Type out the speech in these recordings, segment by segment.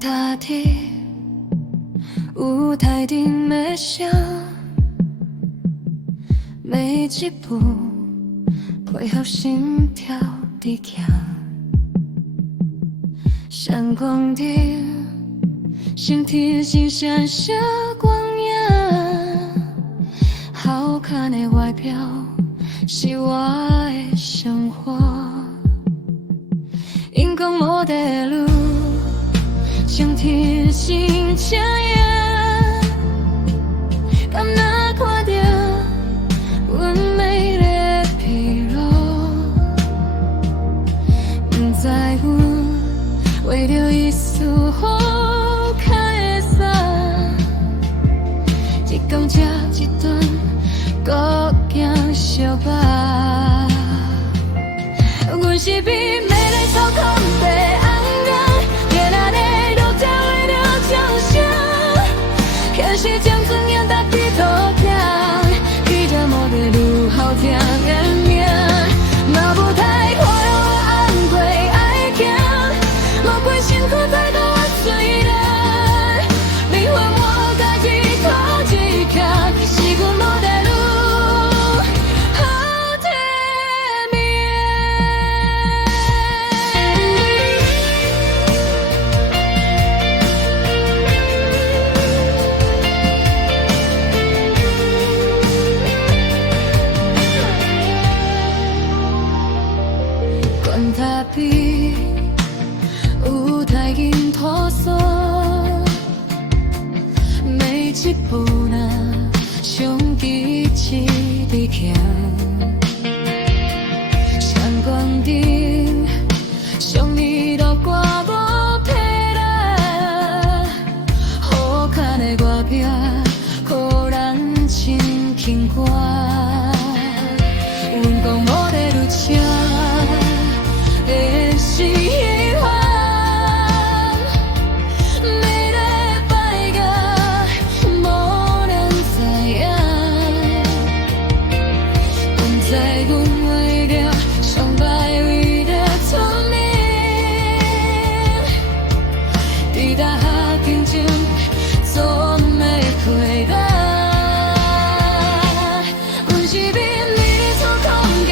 他的舞台的每想，每一步配合心跳的跳，闪光的身体形象像光样，好看的外表是我的生活，荧光幕的路像天星照耀，敢若看到阮美丽的皮肉，不知阮为着一丝好看的衫，一天吃一顿高强小饱，阮是比美丽操控的红人，天下的都在为了奖赏，可是将怎样搭地图票，披着某的路好听的名，马舞台看我红过爱行，莫怪辛苦太多虽然，灵魂我家己靠一扛，是阮无的路。管他比舞台因拖嗦，每一步若上奇迹的行，闪光灯上你都挂无配啦，好看的外表互人亲轻歌，阮讲无在路车。的是遗憾，美丽败甲无人知影，不知阮为了上摆为了出名，伫大厦竞争做袂亏待，阮是比你操控的。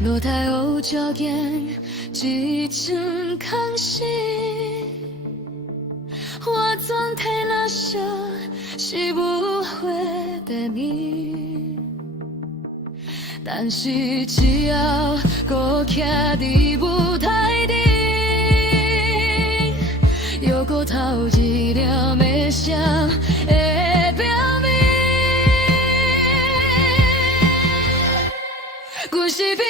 落台有照见一阵空隙，我总体那些是误会的谜，但是只要搁徛伫舞台顶，又搁头一了迷想的表面，阮是比。